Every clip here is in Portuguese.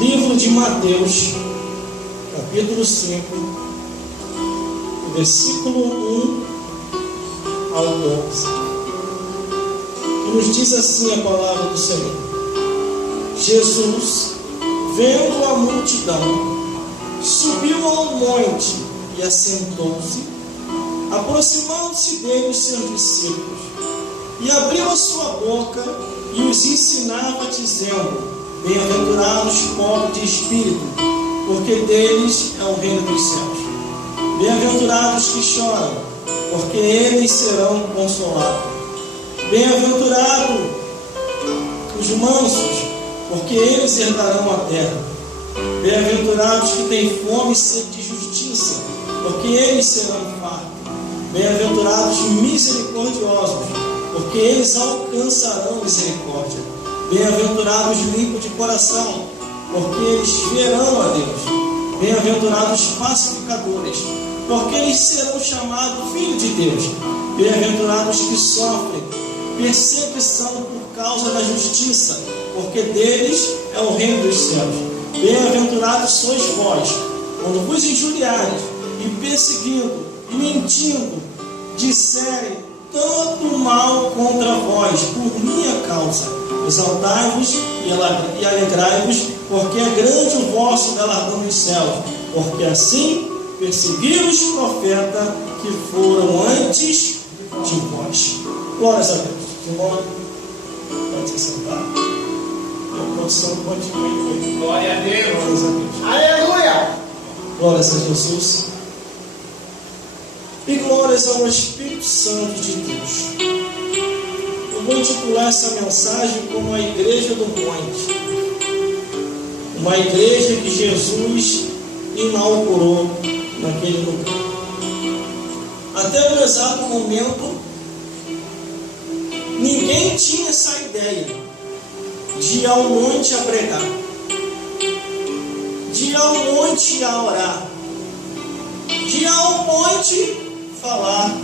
Livro de Mateus, capítulo 5, versículo 1 ao 12. Que nos diz assim a palavra do Senhor. Jesus, vendo a multidão, subiu ao monte e assentou-se, aproximando-se dele os seus discípulos, e abriu a sua boca e os ensinava, dizendo: Bem-aventurados os pobres de espírito, porque deles é o reino dos céus. Bem-aventurados que choram, porque eles serão consolados. Bem-aventurados os mansos, porque eles herdarão a terra. Bem-aventurados que têm fome e sede de justiça, porque eles serão fartos. Bem-aventurados misericordiosos, porque eles alcançarão misericórdia. Bem-aventurados limpos de coração, porque eles verão a Deus. Bem-aventurados pacificadores, porque eles serão chamados filhos de Deus. Bem-aventurados que sofrem perseguição por causa da justiça, porque deles é o reino dos céus. Bem-aventurados sois vós, quando vos injuriarem, e perseguindo, e mentindo, disserem tanto mal contra vós, por minha causa. Exaltai-vos e alegrai-vos, porque é grande o vosso galardão nos céus, porque assim perseguiram os profetas que foram antes de vós. Glórias a Deus. Irmão, pode se sentar. A produção pode ir. Glória a Deus. Glórias a Deus. Aleluia. Glórias a Jesus. E glórias ao Espírito Santo de Deus. Eu vou intitular essa mensagem como a Igreja do Monte. Uma igreja que Jesus inaugurou naquele lugar. Até o exato momento, ninguém tinha essa ideia de ir ao monte a pregar, de ir ao monte a orar, de ir ao monte falar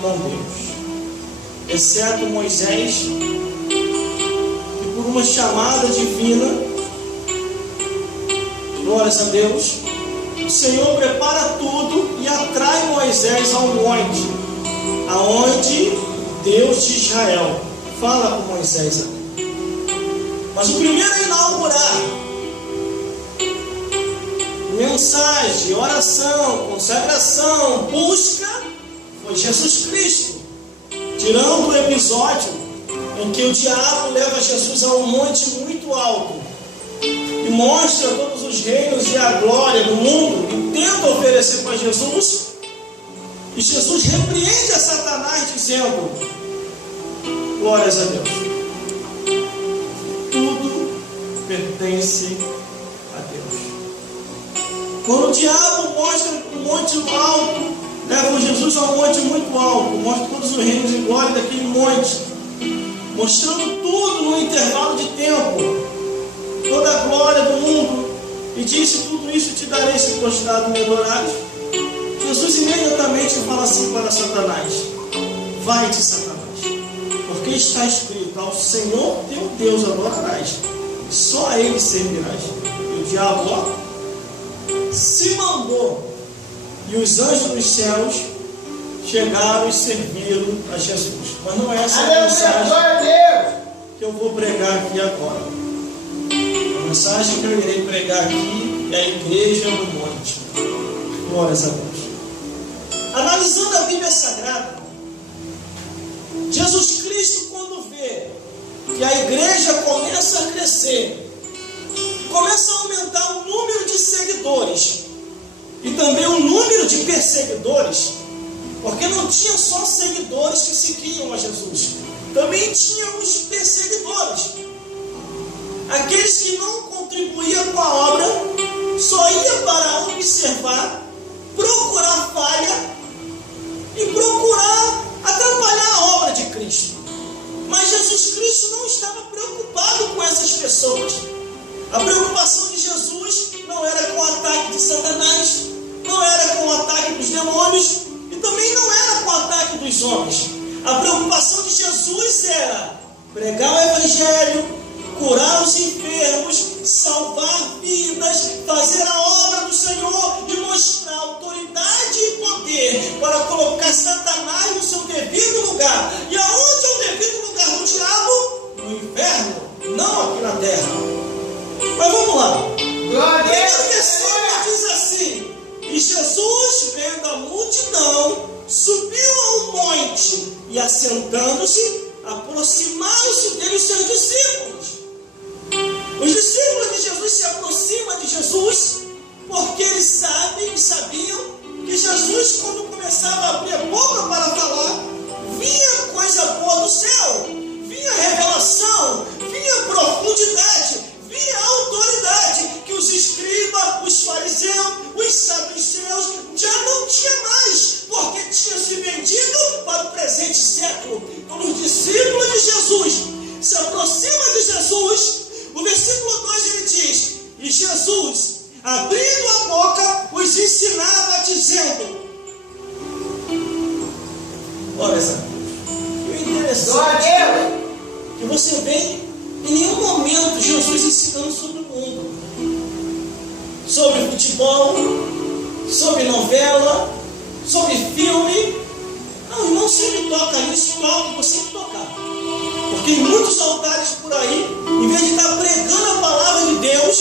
com Deus, exceto Moisés, que por uma chamada divina, glórias a Deus, o Senhor prepara tudo e atrai Moisés ao monte, aonde Deus de Israel fala com Moisés. Mas o primeiro a inaugurar mensagem, oração, consagração, busca, foi Jesus Cristo. Tirando o episódio em que o diabo leva Jesus a um monte muito alto e mostra todos os reinos e a glória do mundo e tenta oferecer para Jesus, e Jesus repreende a Satanás dizendo: glórias a Deus, tudo pertence a Deus. Quando o diabo mostra um monte alto, leva Jesus a um monte muito alto, mostra todos os reinos e glória daquele monte, mostrando tudo no intervalo de tempo, toda a glória do mundo, e disse: tudo isso te darei se prostrado me adorares. Jesus imediatamente fala assim para Satanás: vai-te, Satanás, porque está escrito: ao Senhor teu Deus adorarás, só a Ele servirás. E o diabo, ó, se mandou, e os anjos dos céus chegaram e serviram a Jesus. Mas não é essa a mensagem que eu vou pregar aqui agora. A mensagem que eu irei pregar aqui é a Igreja do Monte. Glórias a Deus. Analisando a Bíblia Sagrada, Jesus Cristo, quando vê que a igreja começa a crescer, começa a aumentar o número de seguidores e também o número de perseguidores, porque não tinha só seguidores que seguiam a Jesus, também tinha os perseguidores, aqueles que não contribuíam com a obra, só ia para observar, procurar falha e procurar atrapalhar a obra de Cristo. Mas Jesus Cristo não estava preocupado com essas pessoas. A preocupação de Jesus não era com o ataque de Satanás, não era com o ataque dos demônios e também não era com o ataque dos homens. A preocupação de Jesus era pregar o Evangelho, curar os enfermos, terra. Mas vamos lá. Glória a Deus. O versículo diz assim: e Jesus, vendo a multidão, subiu ao monte e, assentando-se, aproximaram-se dele os seus discípulos. Os discípulos de Jesus se aproximam de Jesus porque eles sabiam que Jesus, quando começava a abrir a boca para falar, vinha coisa boa do céu, vinha revelação, vinha profundidade, vinha autoridade, que os escribas, os fariseus, os saduceus já não tinha mais, porque tinha se vendido para o presente século. Quando os discípulos de Jesus se aproximam de Jesus, o versículo 2 ele diz: e Jesus, abrindo a boca, os ensinava, dizendo: olha essa coisa. O interessante é que você vê em nenhum momento Jesus ensinando sobre o mundo, sobre futebol, sobre novela, sobre filme. Não, irmão, sempre toca nisso, toca, você tem que tocar. Porque em muitos altares por aí, em vez de estar pregando a palavra de Deus,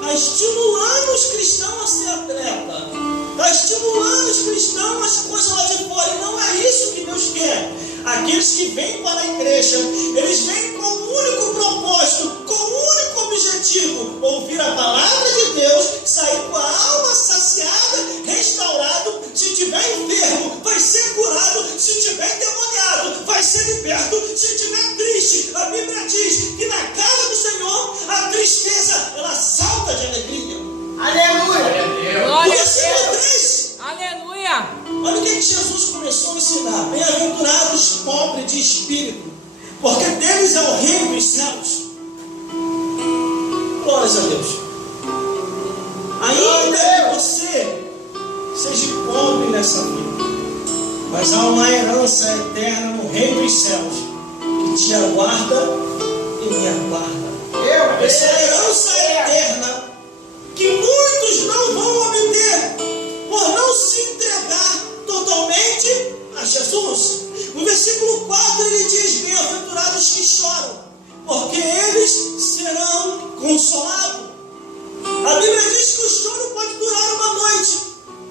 está estimulando os cristãos a ser atleta, está estimulando os cristãos as coisas lá de fora. E não é isso que Deus quer. Aqueles que vêm para a igreja, eles vêm com um único propósito, com um único objetivo: ouvir a palavra de Deus, sair com a alma saciada, restaurado. Se tiver enfermo, vai ser curado. Se tiver endemoniado, vai ser liberto. Se tiver triste, a Bíblia diz que na casa do Senhor a tristeza ela salta de alegria. Aleluia. Glória a Versículo Deus. 3. Aleluia. Olha o que Jesus começou a ensinar: bem-aventurados os pobres de espírito, porque deles é o reino dos céus. Glórias a Deus. Ainda que você seja pobre nessa vida, mas há uma herança eterna no reino dos céus, que te aguarda e me aguarda. Essa herança eterna que muitos não vão obter por não se entregar totalmente a Jesus. No versículo 4 ele diz: bem-aventurados que choram, porque eles serão consolados. A Bíblia diz que o choro pode durar uma noite,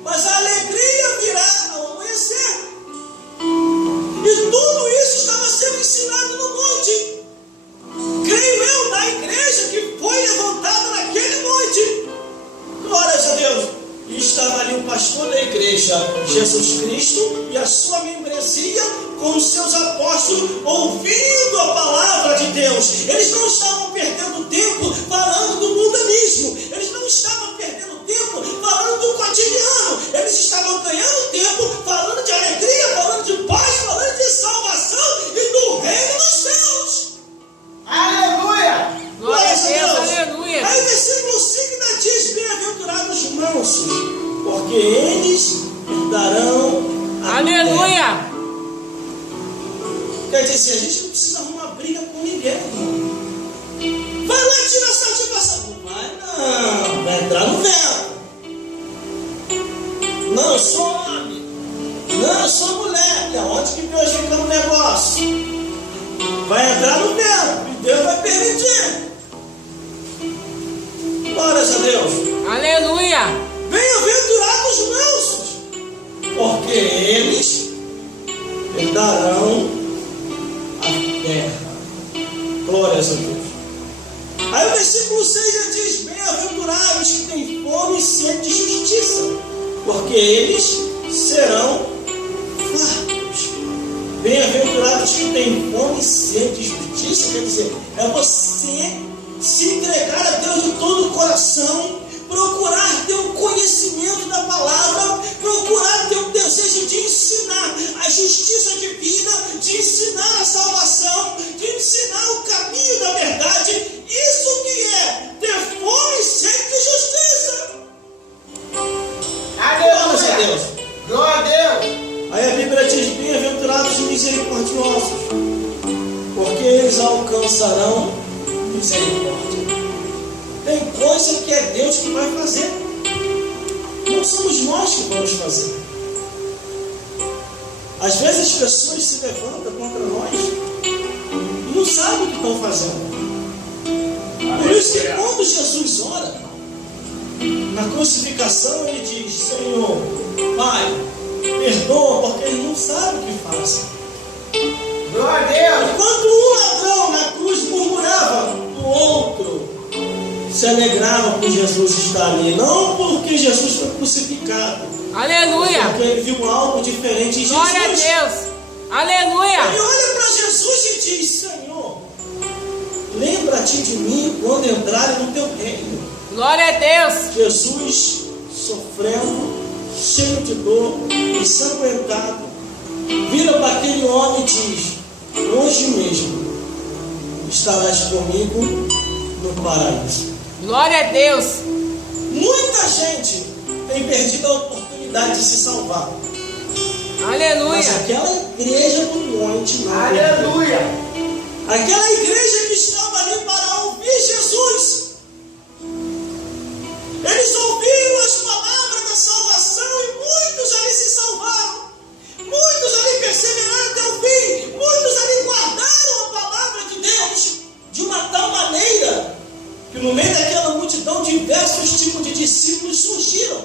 mas a alegria virá ao amanhecer. E tudo isso estava sendo ensinado no monte, creio eu, na igreja que foi levantada naquele monte. Glórias a Deus. E estava ali o pastor da igreja, Jesus Cristo, e a sua membresia com os seus apóstolos, ouvindo a palavra de Deus. Eles não estavam perdendo tempo falando do mundanismo, eles não estavam perdendo tempo falando do cotidiano, eles estavam ganhando tempo falando de alegria, falando de paz, falando de salvação e do reino dos céus. Aleluia. Glória a Deus. Aleluia. Aí o versículo 5 ainda diz: bem-aventurados os mansos, porque eles herdarão a Aleluia. terra. Quer dizer, a gente não precisa arrumar briga com ninguém, irmão. Vai lá tirar satisfação. Não vai não, vai entrar no vento. Não, eu sou homem. Não, eu sou mulher. E aonde que Deus fica no negócio? Vai entrar no vento e Deus vai permitir. Glórias a Deus. Aleluia. Bem-aventurados os mansos, porque eles herdarão a terra. Glórias a Deus. Aí o versículo 6 já diz: bem-aventurados que têm fome e sede de justiça, porque eles serão fartos. Bem-aventurados que têm fome e sede de justiça, quer dizer, é você se entregar a Deus de todo o coração, procurar ter o conhecimento da palavra, procurar ter o desejo de ensinar a justiça divina, de ensinar a salvação, de ensinar o caminho da verdade. Isso que é ter fome e sede de justiça. Glórias a Deus. Glória a Deus. Aí a Bíblia diz: bem-aventurados misericordiosos, porque eles alcançarão misericórdia. Tem coisa que é Deus que vai fazer, não somos nós que vamos fazer. Às vezes as pessoas se levantam contra nós e não sabem o que estão fazendo. O quando Jesus ora, na crucificação ele diz: Senhor, Pai, perdoa, porque eles não sabem o que fazem. Glória a Deus. Enquanto um ladrão na cruz murmurava, o outro se alegrava por Jesus estar ali. Não porque Jesus foi crucificado, Aleluia. porque ele viu algo diferente em Jesus. Glória a Deus. Aleluia. Ele olha para Jesus e diz: Senhor, lembra-te de mim quando entrarem no teu reino. Glória a Deus. Jesus sofrendo, cheio de dor, ensanguentado, vira para aquele homem e diz: hoje mesmo estarás comigo no paraíso. Glória a Deus. Muita gente tem perdido a oportunidade de se salvar, mas Aleluia. aquela igreja do monte não. Aleluia. Aquela igreja que estava ali para ouvir Jesus, eles ouviram as palavras da salvação e muitos ali se salvaram. Muitos ali perseveraram até o fim. Muitos ali guardaram a palavra de Deus de uma tal maneira que no meio daquela multidão diversos tipos de discípulos surgiram.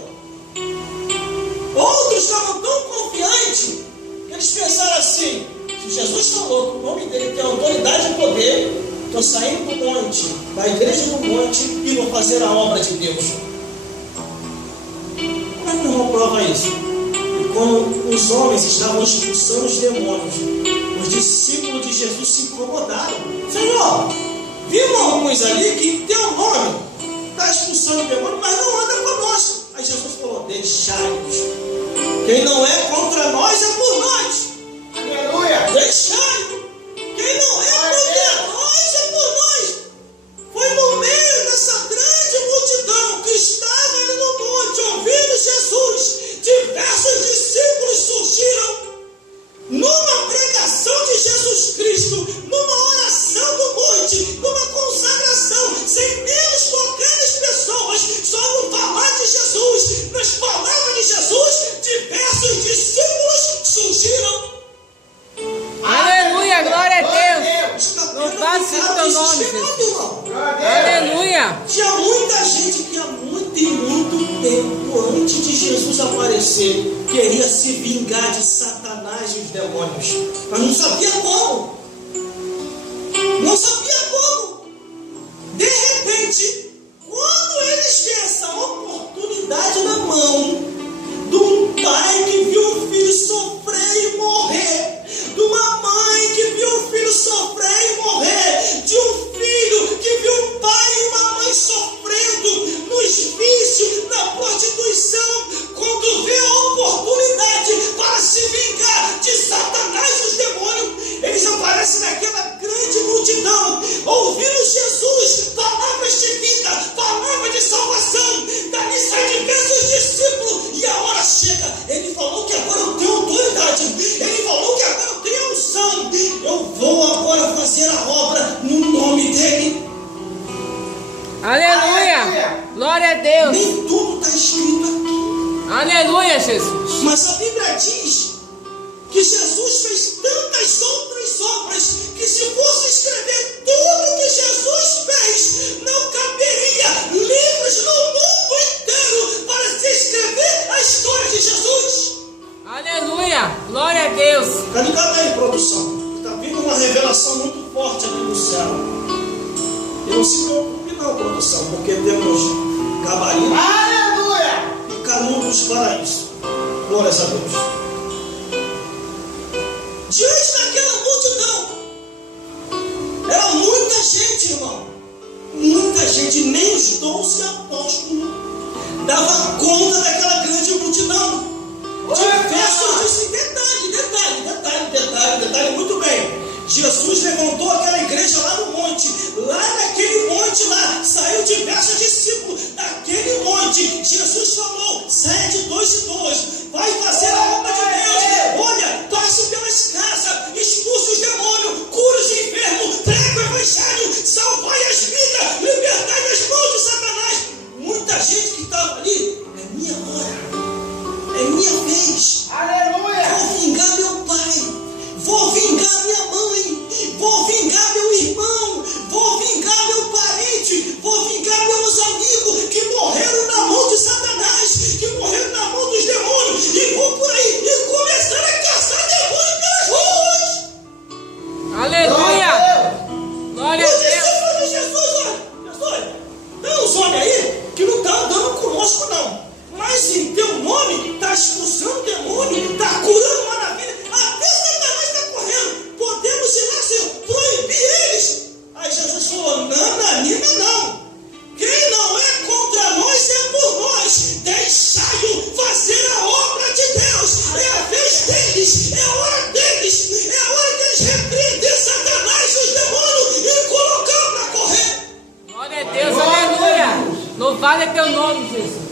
Outros estavam tão confiantes que eles pensaram assim: se Jesus falou que o nome dele tem autoridade e poder, estou saindo do monte, da igreja do monte, e vou fazer a obra de Deus. Como é que não prova isso? E quando os homens estavam expulsando os demônios, os discípulos de Jesus se incomodaram. Senhor, vimos alguns ali que em teu nome está expulsando o demônio, mas não anda conosco. Aí Jesus falou: deixai-os. Quem não é contra nós é por nós. Aleluia. Deixai-os. Quem não é contra nós é por nós. Foi no meio dessa grande multidão que estava ali no monte ouvindo Jesus. Diversos discípulos surgiram numa pregação de Jesus Cristo, numa oração do monte, numa consagração, sem menos tocar as pessoas, só no falar de Jesus, nas palavras de Jesus, diversos discípulos surgiram. Aleluia. Glória a Deus. Louvado seja o teu nome, Jesus. Glória a Deus. Aleluia. Tinha muita gente que há muito e muito tempo, antes de Jesus aparecer, queria se vingar de Satanás e os demônios, mas não sabia como. Não sabia como. De repente, quando eles têm essa oportunidade na mão, de um pai que viu o filho sofrer e morrer, de uma mãe que viu o filho sofrer e morrer, de um filho que viu um pai e uma mãe sofrendo nos vícios, na prostituição, quando vê a oportunidade para se vingar de Satanás e os demônios, eles aparecem naquela grande multidão, ouvindo Jesus, palavras de vida, palavras de salvação. Dali saem diversos discípulos e a hora chega. Ele falou que agora eu tenho autoridade, ele falou que agora eu tenho unção, eu vou agora fazer a obra no nome dele. Aleluia. Glória a Deus. Nem tudo está escrito aqui, Aleluia, Jesus. mas a Bíblia diz que Jesus fez tantas outras obras que, se fosse escrever tudo que Jesus fez, não caberia livros no mundo inteiro para se escrever a história de Jesus. Aleluia. Glória a Deus. Está ligado aí, produção? Está vindo uma revelação muito forte aqui no céu. E não se preocupe não, produção, porque temos gabarito Aleluia. e canudos para isso. Glórias a Deus. Diante daquela multidão, era muita gente, irmão. Muita gente, nem os 12 apóstolos davam conta daquela grande multidão. Diversos, detalhe, muito bem. Jesus levantou aquela igreja lá no monte. Lá naquele monte lá, saiu diversos discípulos. Daquele monte, Jesus falou: sai de dois em dois, vai fazer a obra de Deus. Olha, passe pelas casas, expulse os demônios, cura os enfermos, prega o evangelho, salvai as vidas, libertai as mãos de Satanás. Muita gente que estava ali, é minha hora, é minha vez. Aleluia. Vou vingar meu pai, vou vingar minha mãe, vou vingar meu irmão, vou vingar meu Louvado é teu nome, Jesus.